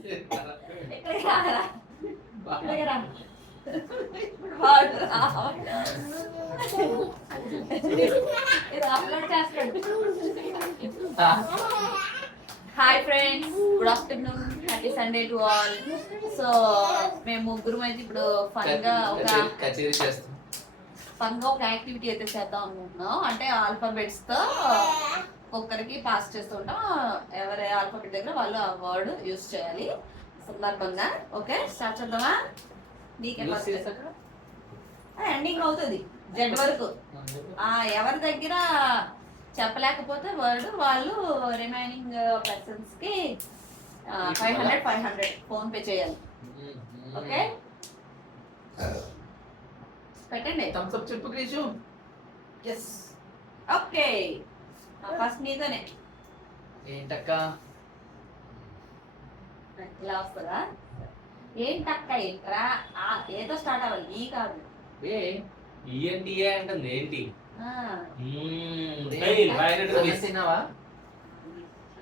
ఇక్కడికి రారా, ఇక్కడికి రా. ఇది అప్లోడ్ చేస్తాడు. Hi friends, good afternoon, happy Sunday to all. So మేము ముగ్గురం అయితే ఇప్పుడు ఫన్గా ఒక యాక్టివిటీ అయితే చేద్దాం అనుకుంటున్నాం. అంటే ఆల్ఫాబెట్స్ తో ఒక్కరికి పాస్ చేస్తూ ఉంటాం. ఎవరి ఆల్ఫాబెట్ దగ్గర వాళ్ళు ఆ వర్డ్ యూజ్ చేయాలి సందర్భంగా. ఓకే, స్టార్ట్ చేద్దామా? నీకే ఎండింగ్ అవుతుంది జెడ్ వరకు. ఎవరి దగ్గర చెప్పలేకపోతే వర్డ్ వాళ్ళు రిమైనింగ్ పర్సన్స్ కి 500 ఫోన్ పే చేయాలి. ఓకే, పెట్టండి. థమ్స్ అప్ చెప్పు క్రిషు. Yes, okay. ఫస్ట్ నీతోనే. ఏంటక్క ఇలా వస్తుందా? ఏంటక్క ఏంట్రా? ఏదో స్టార్ట్ అవ్వాలి, ఈ కాదు. ఏంటి అంటుంది. ఏంటి తిన్నావా?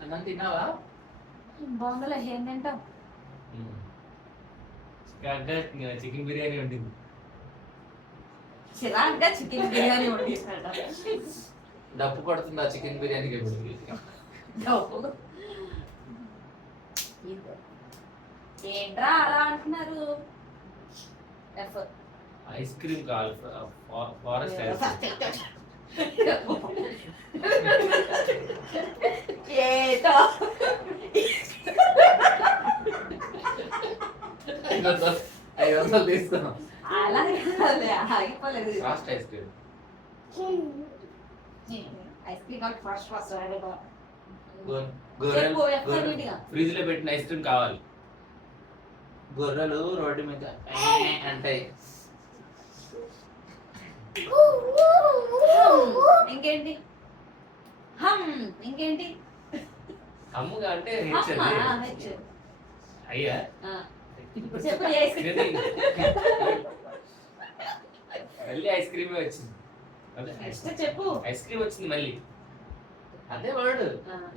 అన్నం తిన్నావా? బొంగలో ఏం తింటావు? చికెన్ బిర్యానీ వండింది. చిరాగ్గా చికెన్ బిర్యానీ వండి డప్పు కొడుతుంది ఆ చికెన్ బిర్యానీకి. ఏంట్రా అలా అంటున్నారు? ఐస్ క్రీమ్ కావాలి. ఫారెస్ట్ ఐస్ ఏదో 500 తీసుకున్నాం. అలా ఆగిపోలేదు. Fast ice cream. Ice cream కావాలి. ఫాస్ట్ ఫ్రిడ్జ్ లో పెట్టిన ఐస్ క్రీమ్ కావాలి. గొర్రెలు రోడ్డు మీద అంటాయి. ఇంకేంటి? ఇంకేంటి? అమ్ముగా అంటే అయ్యా మళ్ళీ ఐస్ క్రీమ్ వచ్చింది. చెప్పు. ఐస్ క్రీమ్ వచ్చింది మళ్ళీ. అదే వర్డ్.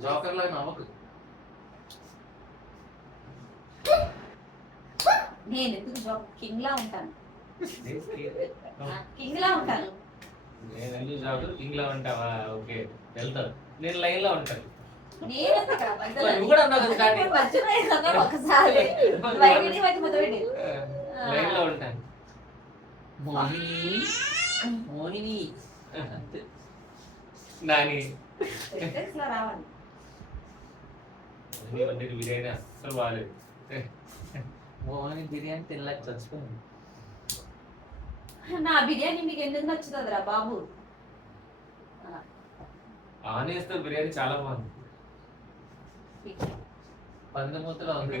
జోకర్ లాగా నవ్వకు. నేను ఎందుకు కింగ్ లా ఉంటాను? కింగ్ లా ఉంటాను. నేను ఎందుకు జోకర్ కింగ్ లా ఉంటావా? ఓకే, వెళ్తాను. నేను లైన్ లో ఉంటాను. ఒకసారి లైన్ లో ఉంటాను. మోహిని నాని రావాలి. బిర్యానీ అస్సలు బాగాలేదు. మోహిని బిర్యానీ తినలేక చచ్చిపోయింది. నా బిర్యానీ మీకు ఎందుకు నచ్చుతుందిరా బాబు? ఆనేస్తో బిర్యానీ చాలా బాగుంది. పందమూతలో ఉంది.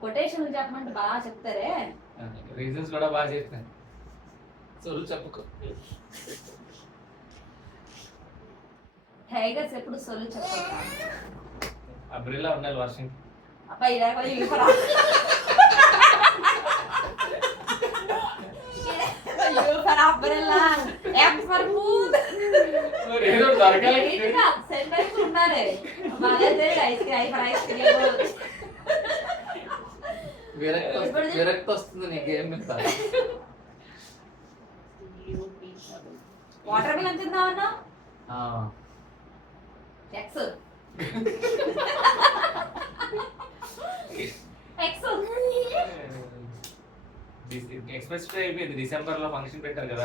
కొటేషన్ చెప్పమంటే బాగా చెప్తారే. రీజన్స్ కూడా బాగా చెప్తాను. సొల్లు చెప్పుకో. టైగర్స్ ఎప్పుడు సొల్లు చెప్పాలి. అబ్రిల్లా ఉండాలి వర్షం. అబ్బాయి విరక్తి వస్తుంది నీకేం. వాటర్ మిలన్ తిందామన్నా? ఎక్స్ ఎక్స్ప్రెస్ అయిపోయింది. డిసెంబర్ లో ఫంక్షన్ పెట్టారు కదా.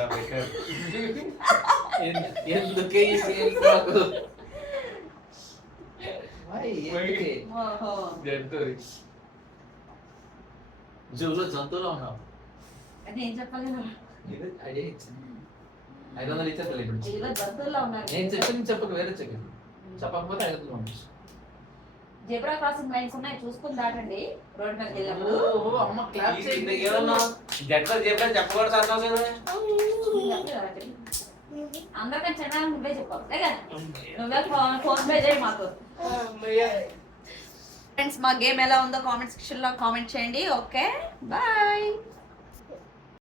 జూలో జంతువులో ఉన్నావు. ఏం చెప్పాలి? 500 ఇచ్చేది. జంతువుల్లో ఉన్నారు. నేను చెప్పింది చెప్పకు, వేరే చెప్పండి. చెప్పకపోతే 500 పంపించు. జెబ్రా క్రాసింగ్ లైన్స్ ఉన్నాయి, చూసుకుని దాటండి రోడ్ మీద వెళ్ళినప్పుడు. అమ్మ క్లాప్ చేయండి. ఏమన్నా జెబ్రా చెప్పకూడదు అన్నావు కదా. అందరికీ చెడ్డా నువ్వే చెప్పావు కదా. నువ్వే ఫోన్ పే చేయి మాకు. ఫ్రెండ్స్, మా గేమ్ ఎలా ఉందో కామెంట్ సెక్షన్ లో కామెంట్ చేయండి. Okay, bye.